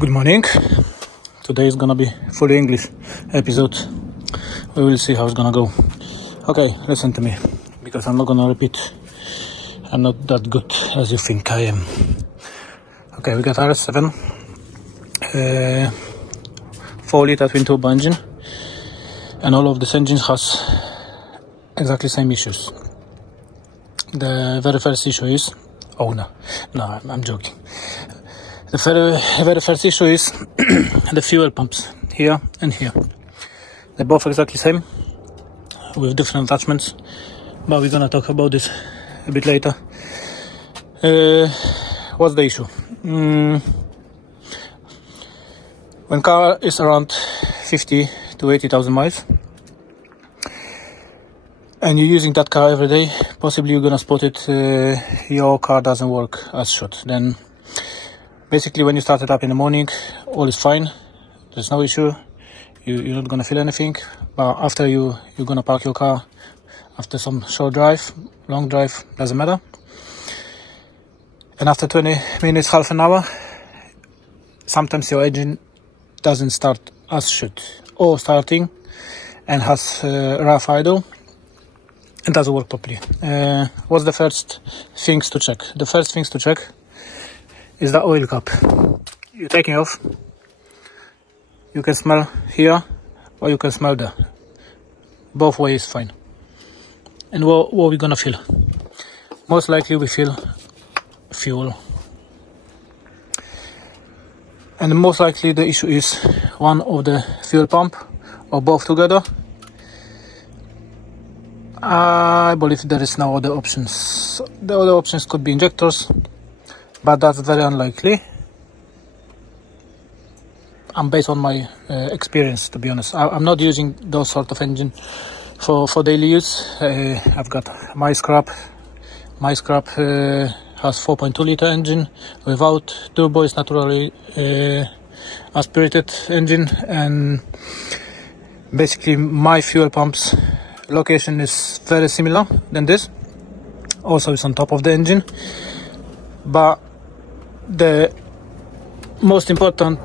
Good morning. Today is gonna be fully English episode. We will see how it's gonna go. Okay, listen to me, because I'm not gonna repeat. I'm not that good as you think I am. Okay, we got RS7, 4-liter twin turbo engine, and all of these engines has exactly same issues. The very first issue is, I'm joking. The very first issue is the fuel pumps here and here. They're both exactly same with different attachments, but we're gonna talk about this a bit later. What's the issue? When car is around 50 to 80,000 miles and you're using that car every day, possibly you're gonna spot it, your car doesn't work as should. Then basically when you start it up in the morning, all is fine, there's no issue, you're not gonna feel anything. But after you're gonna park your car, after some short drive, long drive, doesn't matter, and after 20 minutes, half an hour, sometimes your engine doesn't start as should, or starting and has rough idle and doesn't work properly. What's the first things to check? The first things to check is the oil cap. You're taking off, you can smell here or you can smell there. Both ways fine. And what we're gonna feel? Most likely we feel fuel. And most likely the issue is one of the fuel pump or both together. I believe there is no other options. The other options could be injectors, but that's very unlikely. I'm based on my experience, to be honest. I'm not using those sort of engine for daily use. I've got my scrap. My scrap has 4.2 liter engine without turbo. It's naturally aspirated engine, and basically my fuel pumps location is very similar than this. Also it's on top of the engine, but the most important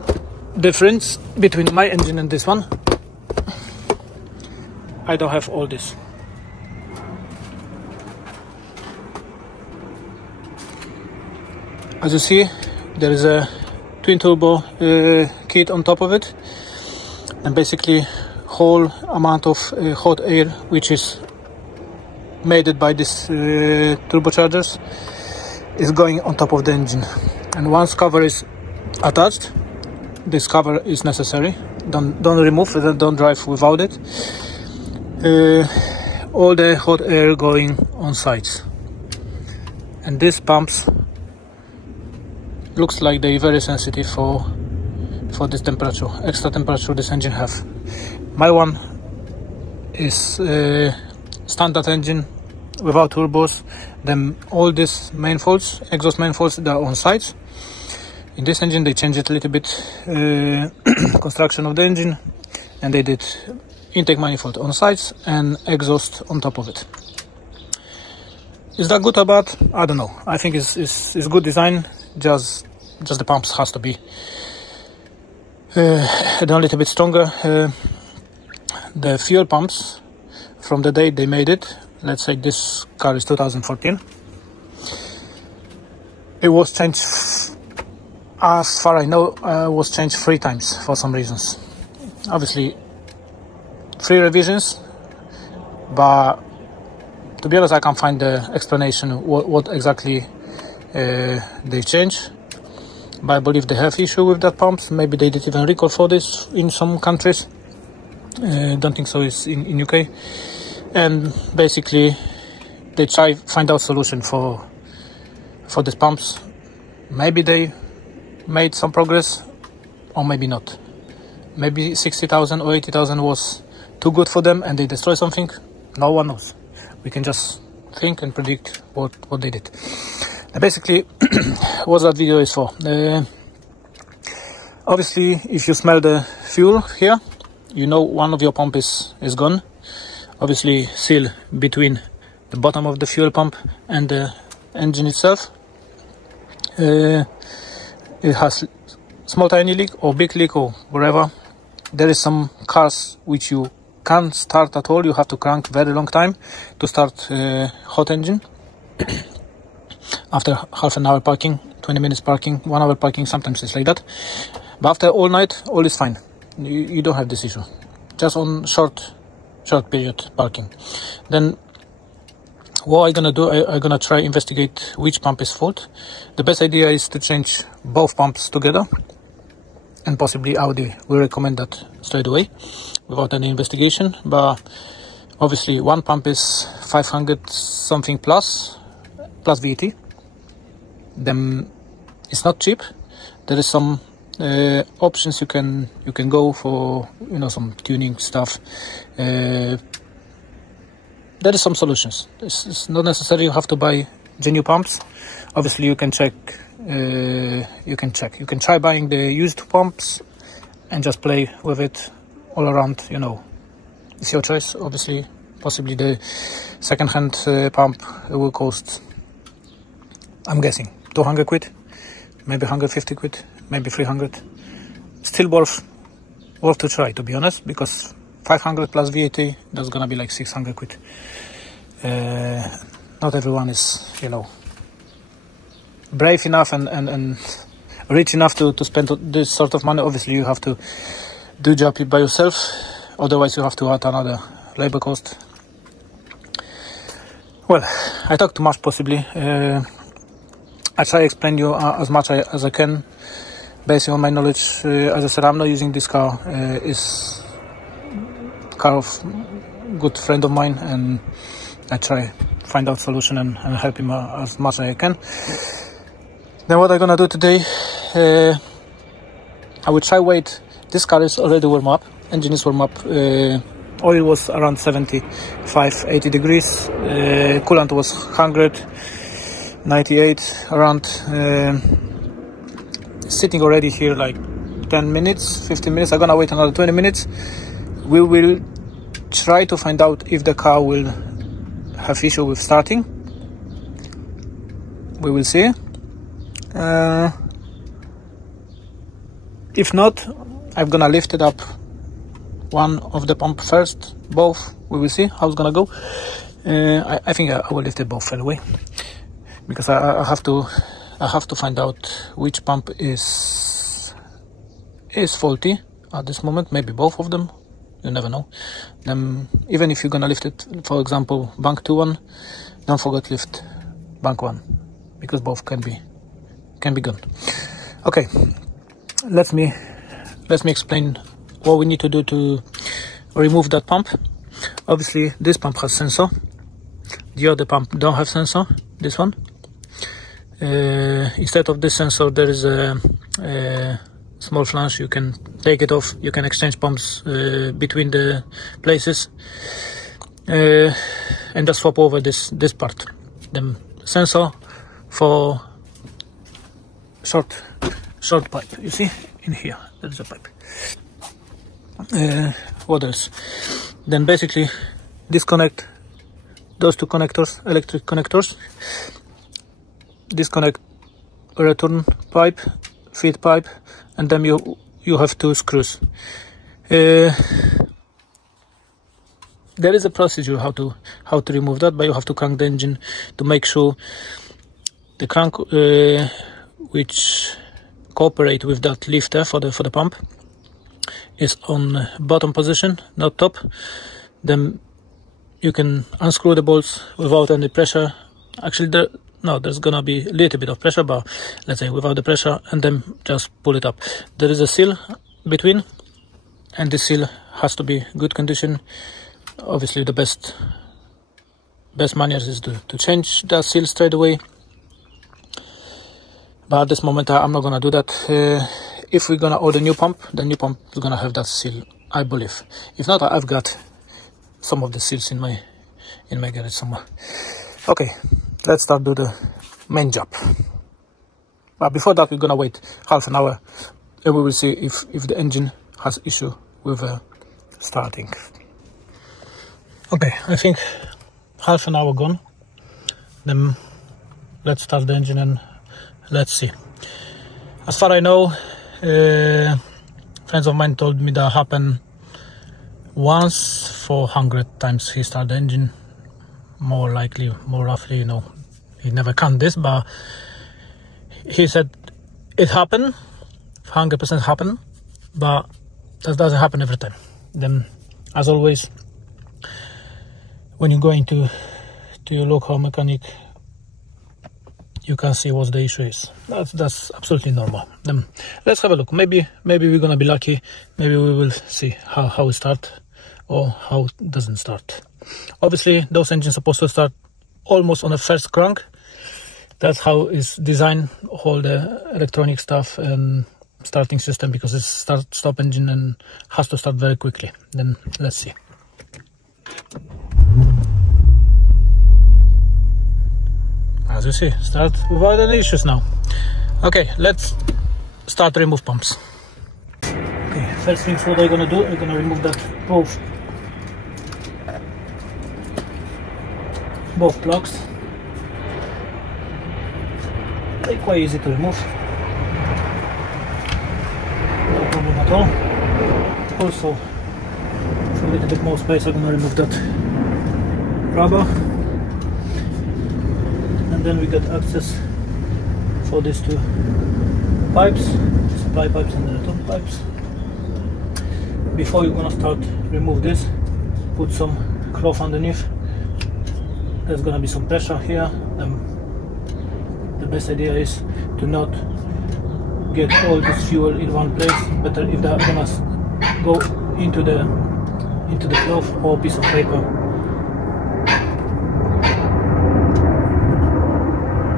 difference between my engine and this one, I don't have all this. As you see, there is a twin turbo kit on top of it, and basically whole amount of hot air which is made by this turbochargers is going on top of the engine. And once cover is attached, this cover is necessary. Don't remove it, don't drive without it. All the hot air going on sides, and these pumps looks like they're very sensitive for this temperature, extra temperature this engine have. My one is standard engine without turbos. Then all these manifolds, exhaust manifolds, they are on sides. In this engine they changed it a little bit, construction of the engine, and they did intake manifold on sides and exhaust on top of it. Is that good or bad? I don't know. I think it's good design. Just the pumps has to be a little bit stronger. The fuel pumps from the day they made it, let's say this car is 2014, it was changed, as far I know, was changed 3 times for some reasons. Obviously 3 revisions, but to be honest I can't find the explanation what exactly they changed. But I believe they have issue with that pumps. Maybe they did even recall for this in some countries. Don't think so is in UK. And basically they try find out solution for these pumps. Maybe they made some progress, or maybe not. Maybe 60,000 or 80,000 was too good for them and they destroy something. No one knows. We can just think and predict what they did. Basically, what that video is for. Obviously, if you smell the fuel here, you know one of your pump is gone. Obviously, seal between the bottom of the fuel pump and the engine itself. It has small tiny leak or big leak or wherever. There is some cars which you can't start at all. You have to crank very long time to start hot engine. After half an hour parking, 20 minutes parking, 1 hour parking, sometimes it's like that. But after all night, all is fine. You don't have this issue. Just on short period parking. Then what I'm gonna do, I'm gonna try investigate which pump is fault. The best idea is to change both pumps together, and possibly Audi will recommend that straight away without any investigation. But obviously one pump is 500 something plus VAT. Then it's not cheap. There is some options you can go for, you know, some tuning stuff. There is some solutions. It's not necessary you have to buy genuine pumps. Obviously you can check. You can try buying the used pumps and just play with it all around, you know. It's your choice. Obviously, possibly the second-hand pump will cost, I'm guessing, 200 quid, maybe 150 quid, maybe 300. Still worth to try, to be honest, because 500 plus VAT, that's gonna be like 600 quid. Not everyone is, you know, brave enough and rich enough to spend this sort of money. Obviously you have to do job by yourself, otherwise you have to add another labor cost. Well, I talk too much possibly. I try to explain you as much as I can based on my knowledge. As I said, I'm not using this car. It's car of good friend of mine, and I try find out solution and help him as much as I can. Then what I'm gonna do today, I will try wait. This car is already warm up, engine is warm up, oil was around 75-80 degrees, coolant was 198 around, sitting already here like 10 minutes, 15 minutes. I'm gonna wait another 20 minutes. We will try to find out if the car will have issue with starting. We will see. If not, I'm gonna lift it up one of the pump first, both. We will see how it's gonna go. I think I will lift it both anyway, because I have to find out which pump is faulty at this moment. Maybe both of them, you never know. Even if you're gonna lift it, for example, bank 2-1, don't forget lift bank 1, because both can be gone. Okay, let me explain what we need to do to remove that pump. Obviously this pump has sensor, the other pump don't have sensor, this one. Instead of this sensor there is a small flange. You can take it off, you can exchange pumps between the places, and just swap over this part. The sensor for short pipe, you see in here there's a pipe. What else? Then basically disconnect those two connectors, electric connectors, disconnect return pipe, feed pipe, and then you have two screws. There is a procedure how to remove that, but you have to crank the engine to make sure the crank which cooperate with that lifter for the pump is on bottom position, not top. Then you can unscrew the bolts without any pressure. Actually there's gonna be a little bit of pressure, but let's say without the pressure, and then just pull it up. There is a seal between, and this seal has to be good condition. Obviously the best manners is to change that seal straight away, but at this moment I'm not gonna do that. If we're gonna order new pump, the new pump is gonna have that seal, I believe. If not, I've got some of the seals in my garage somewhere. Okay, let's start do the main job. But before that, we're gonna wait half an hour, and we will see if the engine has issue with starting. Okay, I think half an hour gone. Then let's start the engine and let's see. As far as I know, Friends of mine told me that happened once for 100 times he started the engine. More likely, more roughly, you know, he never count this, but he said it happened, 100% happened, but that doesn't happen every time. Then, as always, when you go into your local mechanic, you can see what the issue is. That's absolutely normal. Then let's have a look. Maybe we're gonna be lucky. Maybe we will see how it start or how it doesn't start. Obviously, those engines are supposed to start almost on the first crank. That's how it's designed, all the electronic stuff and starting system, because it's start-stop engine and has to start very quickly. Then let's see. As you see, start without any issues now. Okay, let's start remove pumps. Okay, first things what I'm gonna do, I'm gonna remove that both plugs. They're quite easy to remove. No problem at all. Also, for a little bit more space, I'm gonna remove that rubber. And then we get access for these two pipes, supply pipes and the return pipes. Before you're gonna start remove this, put some cloth underneath. There's gonna be some pressure here. The best idea is to not get all this fuel in one place. Better if they're gonna go into the cloth or piece of paper.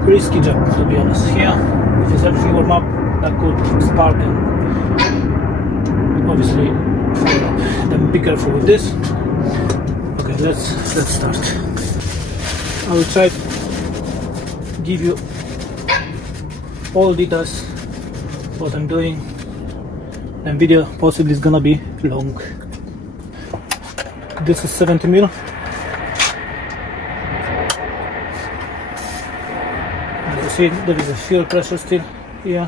Risky job, to be honest. Here, if it's everything warm up, that could spark and obviously fire up. Then be careful with this. Okay, let's start. I will try to give you all details what I'm doing. And video possibly is gonna be long. This is 70 mil. See, there is a fuel pressure still here.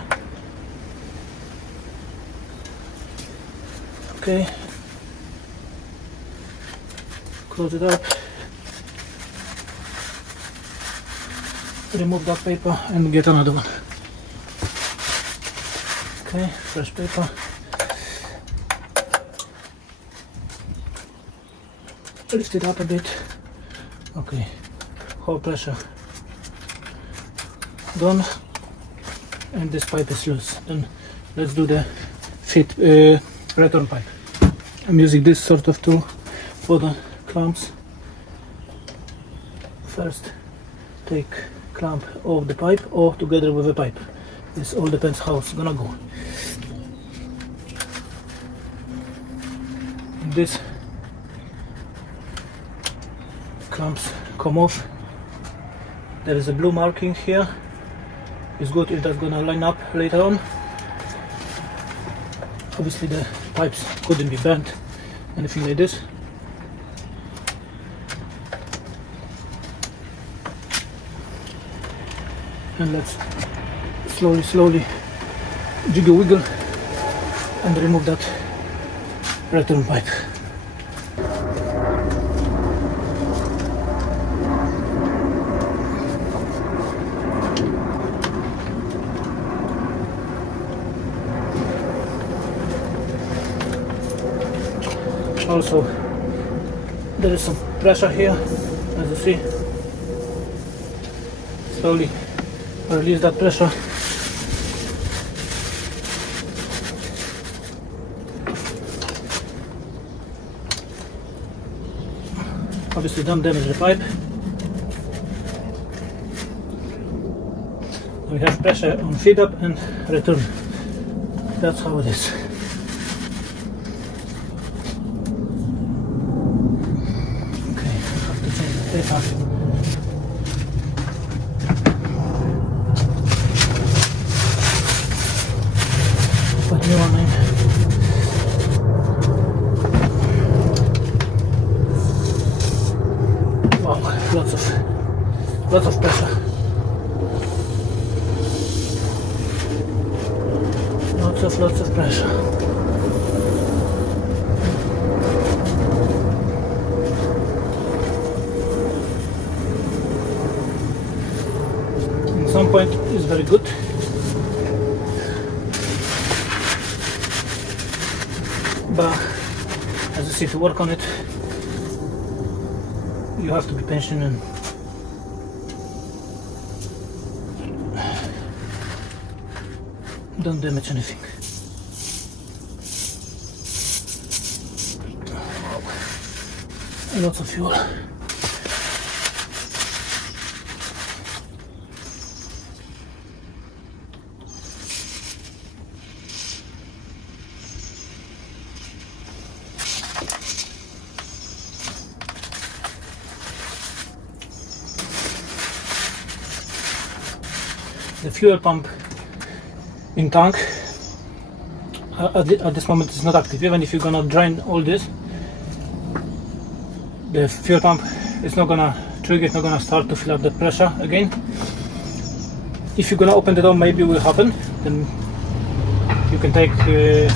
Okay, close it up, remove that paper and get another one. Okay, fresh paper. Lift it up a bit. Okay, whole pressure done, and this pipe is loose. Then let's do the return pipe. I'm using this sort of tool for the clamps. First, take clamp off the pipe or together with the pipe. This all depends how it's gonna go. And this clamps come off. There is a blue marking here. It's good if that's gonna line up later on. Obviously the pipes couldn't be bent, anything like this. And let's slowly jiggle wiggle and remove that return pipe. Also, there is some pressure here, as you see. Slowly release that pressure. Obviously don't damage the pipe. We have pressure on feed up and return. That's how it is. Paper. Put new one in. Wow, lots of pressure. lots of pressure. At some point it's very good. But as you see, to work on it, you have to be patient and don't damage anything. Lots of fuel. The fuel pump in tank at this moment is not active. Even if you're gonna drain all this, the fuel pump is not gonna trigger, it's not gonna start to fill up the pressure again. If you're gonna open the door, maybe it will happen. Then you can take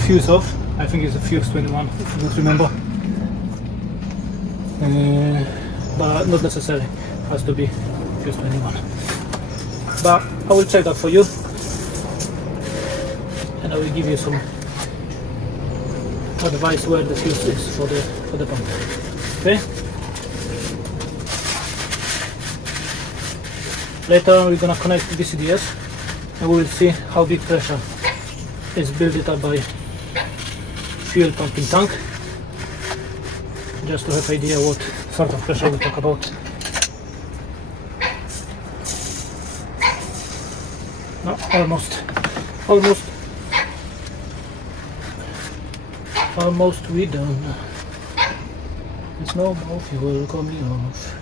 fuse off. I think it's a fuse 21, if you don't remember. But not necessary, it has to be fuse 21. But I will check that for you, and I will give you some advice where the fuse is for the pump. Okay. Later on, we're gonna connect to BCDS, and we will see how big pressure is built up by fuel pump in tank, just to have idea what sort of pressure we talk about. No, almost we done. There's no more fuel coming off.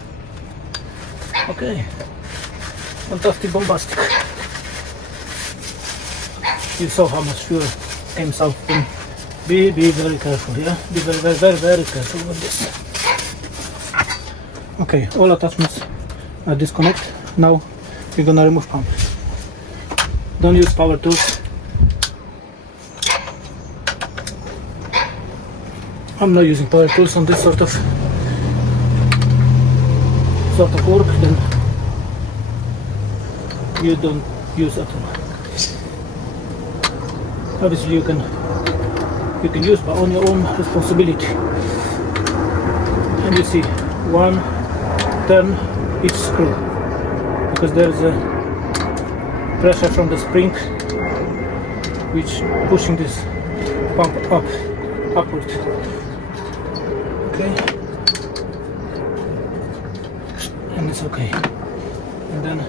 Okay, fantastic, bombastic. You saw how much fuel came out. Be very careful, yeah? Be very careful with this. Okay, all attachments are disconnected. Now we're gonna remove pump. Don't use power tools. I'm not using power tools on this sort of work. Then you don't use at all. Obviously you can use, but on your own responsibility. And you see, one turn each screw, because there is a pressure from the spring which pushing this pump upward. Okay, and it's okay, and then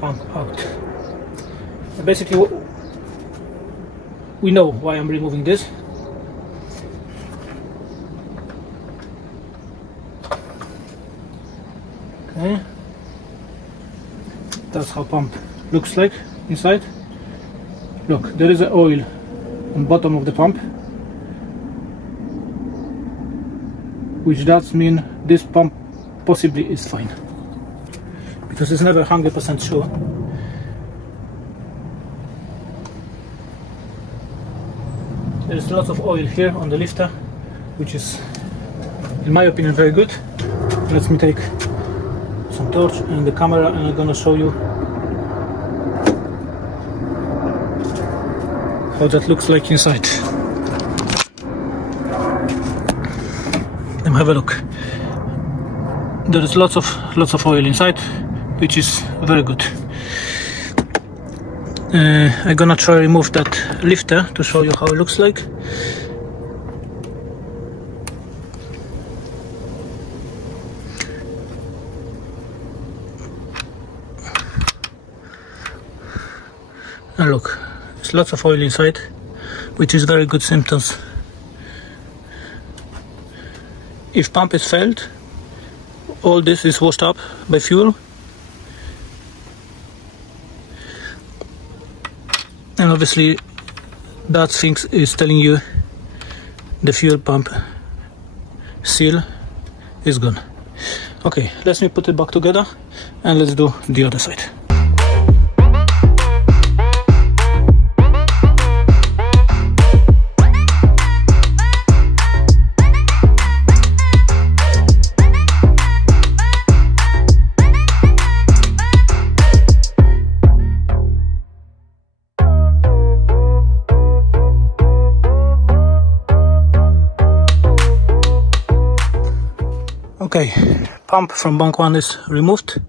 pump out. And basically we know why I'm removing this. Okay, that's how pump looks like inside. Look, there is an oil on bottom of the pump, which does mean this pump possibly is fine, because it's never 100% sure. There's lots of oil here on the lifter, which is, in my opinion, very good. Let me take some torch and the camera, and I'm gonna show you how that looks like inside. Have a look. There is lots of oil inside, which is very good. I'm gonna try to remove that lifter to show you how it looks like. And look, there's lots of oil inside, which is very good symptoms. If pump is failed, all this is washed up by fuel, and obviously that thing is telling you the fuel pump seal is gone. Okay, let me put it back together and let's do the other side. Okay, pump from bank 1 is removed.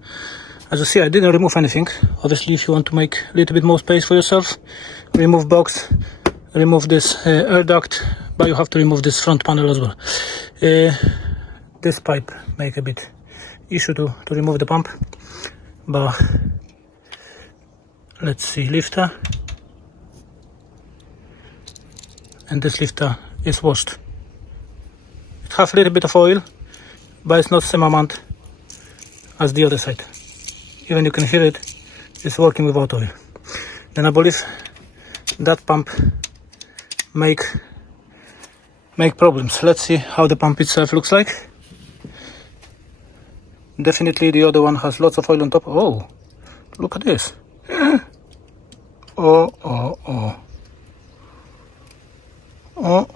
As you see, I didn't remove anything. Obviously, if you want to make a little bit more space for yourself, remove box, remove this air duct, but you have to remove this front panel as well. This pipe make a bit issue to remove the pump, but let's see, lifter, and this lifter is washed. It has a little bit of oil, but it's not the same amount as the other side. Even you can hear it, it's working without oil. Then I believe that pump make problems. Let's see how the pump itself looks like. Definitely the other one has lots of oil on top. Oh, look at this. Oh. What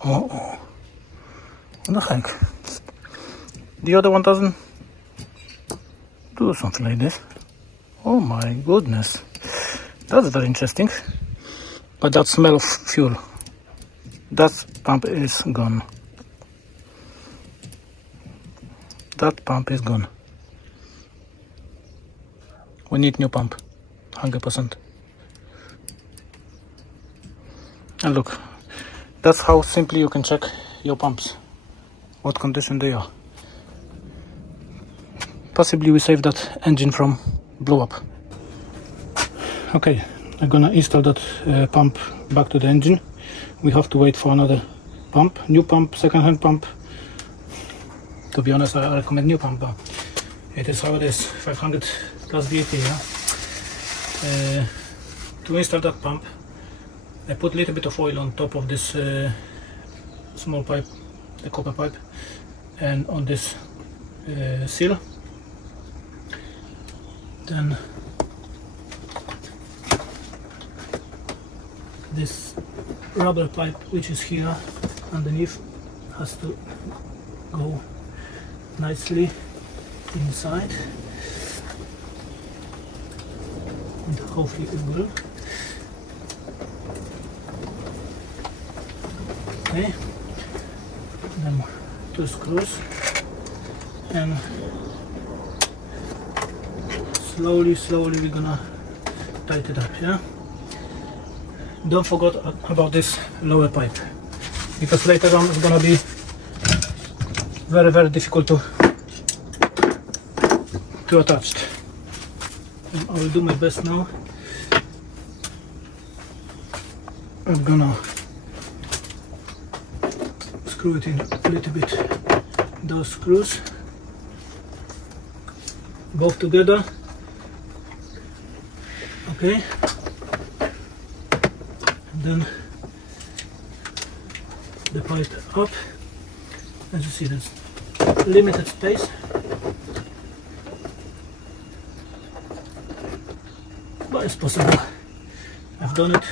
the heck? The other one doesn't do something like this. Oh my goodness. That's very interesting. But that smell of fuel. That pump is gone. That pump is gone. We need new pump. 100%. And look. That's how simply you can check your pumps. What condition they are. Possibly we save that engine from blow up. Okay, I'm gonna install that pump back to the engine. We have to wait for another pump, new pump, second-hand pump. To be honest, I recommend new pump, but it is how it is, 500 plus VAT. Yeah? To install that pump, I put a little bit of oil on top of this small pipe, the copper pipe, and on this seal. Then this rubber pipe, which is here underneath, has to go nicely inside, and hopefully it will. Okay, then 2 screws, and slowly we're gonna tighten it up. Yeah, don't forget about this lower pipe, because later on it's gonna be very difficult to attach. And I will do my best now. I'm gonna screw it in a little bit, those screws both together. Okay, and then the pipe up. As you see, there's limited space, but it's possible. I've done it,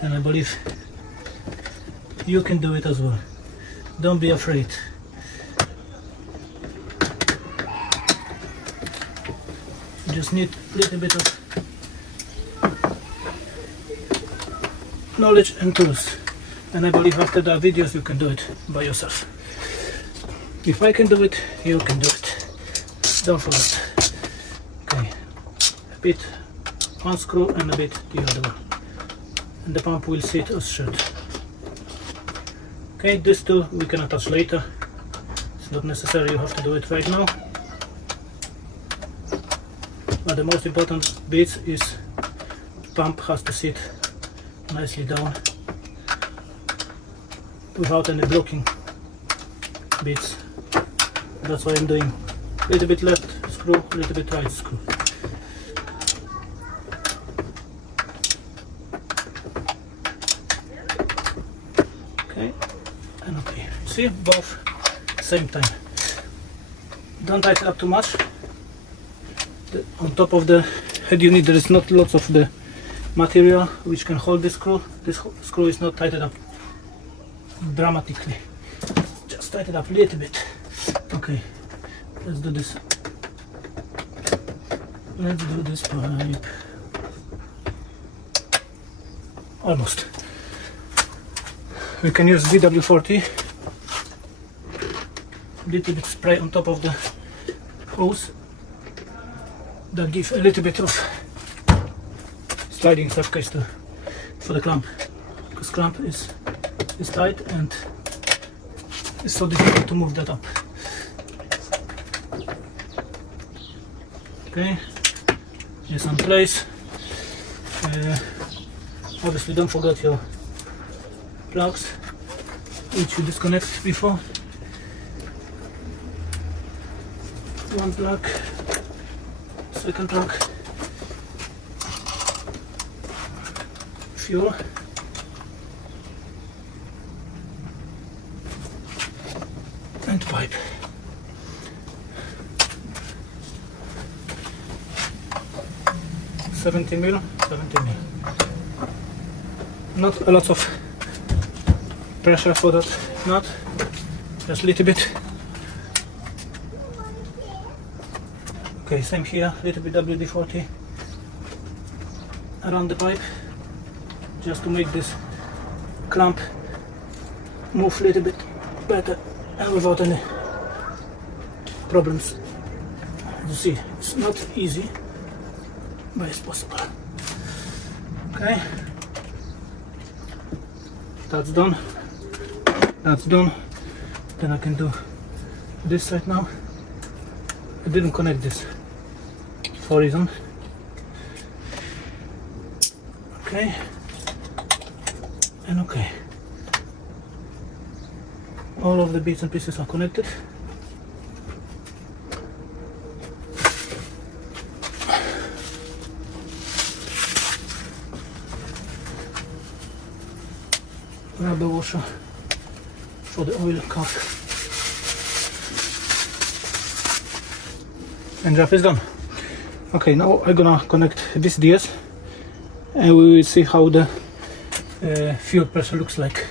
and I believe you can do it as well. Don't be afraid. You just need a little bit of knowledge and tools, and I believe after the videos you can do it by yourself. If I can do it, you can do it. Don't forget. Okay, a bit one screw and a bit the other one, and the pump will sit as should. Okay, this too we can attach later. It's not necessary you have to do it right now. But the most important bit is pump has to sit nicely down without any blocking bits. That's why I'm doing a little bit left screw, a little bit right screw. Okay, and okay. See, both same time. Don't tighten up too much. On top of the head unit there is not lots of the material which can hold this screw. This screw is not tightened up dramatically. Just tighten it up a little bit. Okay, let's do this. Let's do this pipe. Almost. We can use VW40 little bit spray on top of the hose that give a little bit of sliding surface for the clamp, because clamp is tight and it's so difficult to move that up. Okay, it's on place. Obviously don't forget your plugs, which you disconnect before. One plug, second plug, fuel, and pipe. $17 mil. Not a lot of pressure for that nut, just a little bit. Okay, same here, little bit WD-40 around the pipe, just to make this clamp move a little bit better and without any problems. You see, it's not easy, but it's possible. Okay, that's done. That's done. Then I can do this side now. I didn't connect this for a reason. Okay, and okay. All of the bits and pieces are connected. Rubber washer for the oil cap. And job is done. Okay, now I'm gonna connect this DS and we will see how the fuel pressure looks like.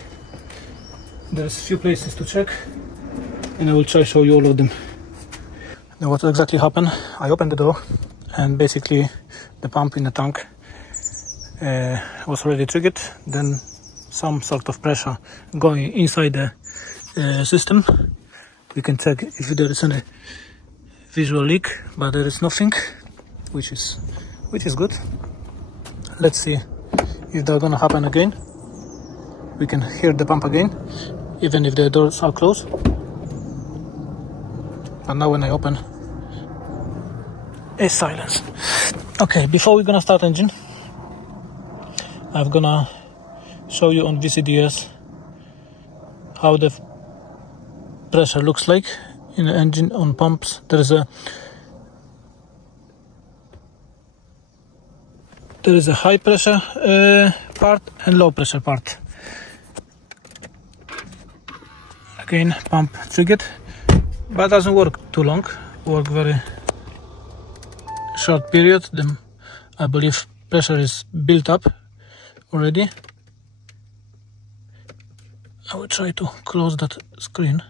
There's a few places to check and I will try to show you all of them. Now what exactly happened, I opened the door and basically the pump in the tank was already triggered. Then some sort of pressure going inside the system. We can check if there is any visual leak, but there is nothing, which is good. Let's see if they're gonna happen again. We can hear the pump again, even if the doors are closed. But now when I open, it's silence. Okay, before we're gonna start engine, I'm gonna show you on VCDS how the pressure looks like in the engine on pumps. There is a high pressure part and low pressure part. Again, pump triggered, but doesn't work too long. Work very short period. Then I believe pressure is built up already. I will try to close that screen.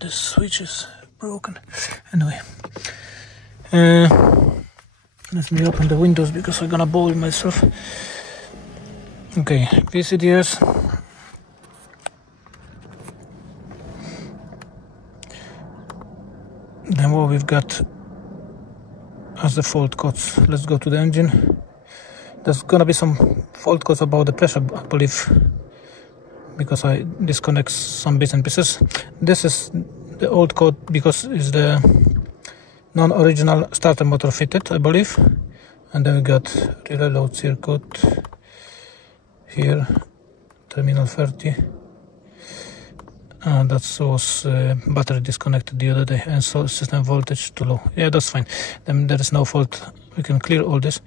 This switch is broken. Anyway, let me open the windows because I'm gonna boil myself. Okay, VCDS. Then what we've got as the fault codes. Let's go to the engine. There's gonna be some fault codes about the pressure, I believe, because I disconnect some bits and pieces. This is the old code because it's the non-original starter motor fitted, I believe. And then we got relay load circuit here, terminal 30. And that was battery disconnected the other day, and so system voltage too low. Yeah, that's fine. Then there is no fault. We can clear all this.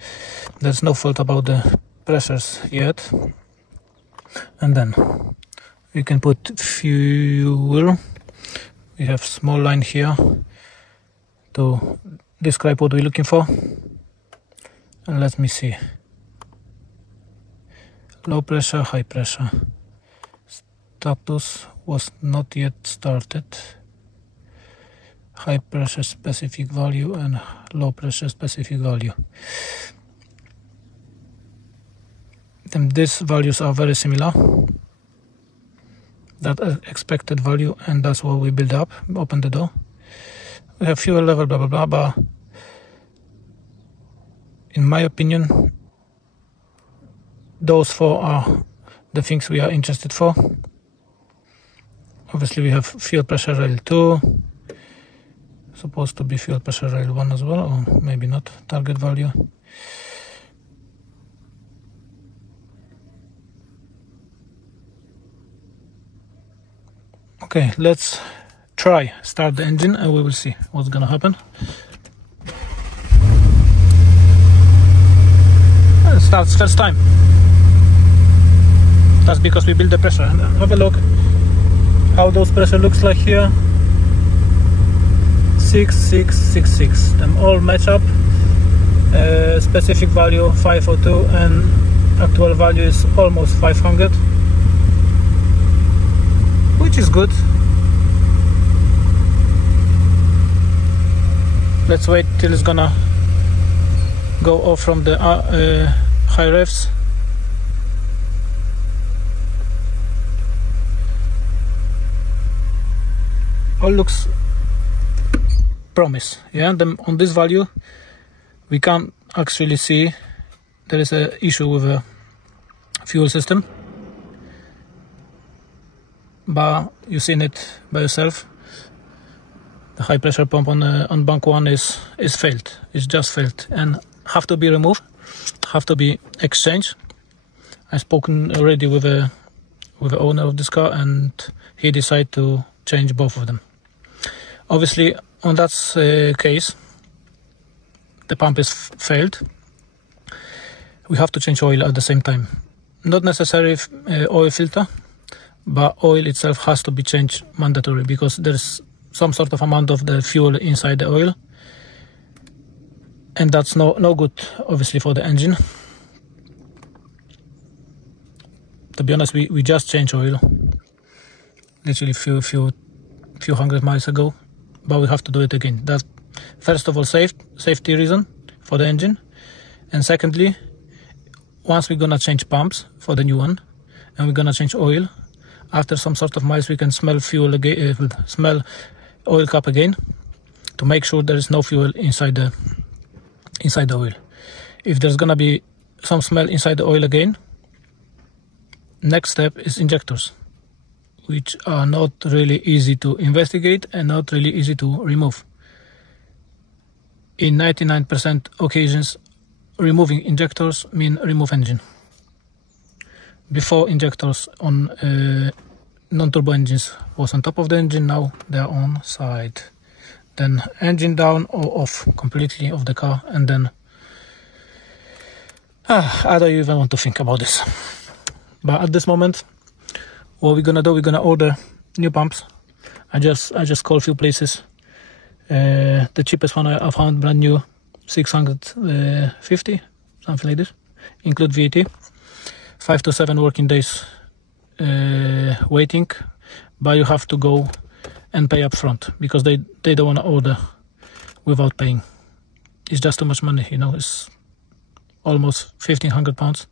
There's no fault about the pressures yet. And then we can put fuel. We have small line here to describe what we're looking for. And let me see. Low pressure, high pressure. Status was not yet started. High pressure specific value and low pressure specific value. Then these values are very similar. that expected value, and that's what we build up. Open the door. We have fuel level, blah blah blah, but in my opinion, those four are the things we are interested for. Obviously, we have fuel pressure rail 2, supposed to be fuel pressure rail 1 as well, or maybe not. Target value. Okay, let's try start the engine and we will see what's gonna happen. It starts first time. That's because we build the pressure. And have a look how those pressure looks like here. 6666. Them all match up. Specific value 502 and actual value is almost 500, which is good. Let's wait till it's gonna go off from the high revs. All looks promise. Yeah, on this value we can't actually see there is an issue with the fuel system, but you've seen it by yourself. The high pressure pump on bank 1 is failed. It's just failed and have to be removed, have to be exchanged. I've spoken already with the owner of this car and he decided to change both of them. Obviously on that case the pump is failed. We have to change oil at the same time. Not necessarily oil filter, but oil itself has to be changed mandatory because there's some sort of amount of the fuel inside the oil, and that's no good obviously for the engine. To be honest, we just changed oil literally few hundred miles ago, but we have to do it again. That first of all safety reason for the engine, and secondly, once we're gonna change pumps for the new one and we're gonna change oil, after some sort of miles we can smell fuel again, smell oil cap again to make sure there is no fuel inside the oil. If there's gonna be some smell inside the oil again, next step is injectors, which are not really easy to investigate and not really easy to remove. In 99% occasions, removing injectors mean remove engine. Before, injectors on non-turbo engines was on top of the engine, now they are on side. Then engine down or off completely of the car, and then I don't even want to think about this. But at this moment, what we're gonna do, we're gonna order new pumps. I just called a few places. The cheapest one I found brand new, 650, something like this, include VAT. 5 to 7 working days waiting, but you have to go and pay up front because they don't want to order without paying. It's just too much money, you know. It's almost £1,500.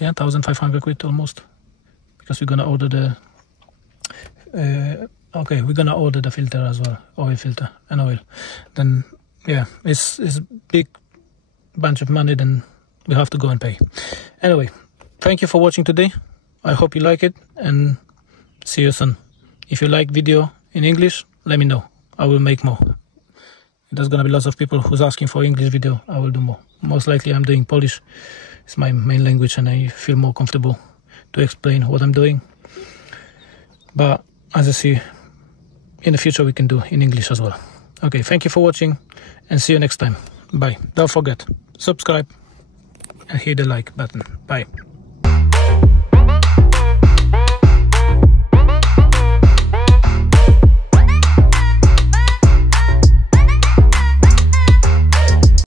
Yeah, 1,500 quid almost, because we're gonna order the okay, we're gonna order the filter as well, oil filter and oil. Then yeah, it's big bunch of money, then we have to go and pay. Anyway, thank you for watching today. I hope you like it and see you soon. If you like video in English, let me know. I will make more. There's gonna be lots of people who's asking for English video. I will do more. Most likely I'm doing Polish. It's my main language and I feel more comfortable to explain what I'm doing. But as I see, in the future we can do in English as well. Okay, thank you for watching and see you next time. Bye. Don't forget, subscribe and hit the like button. Bye.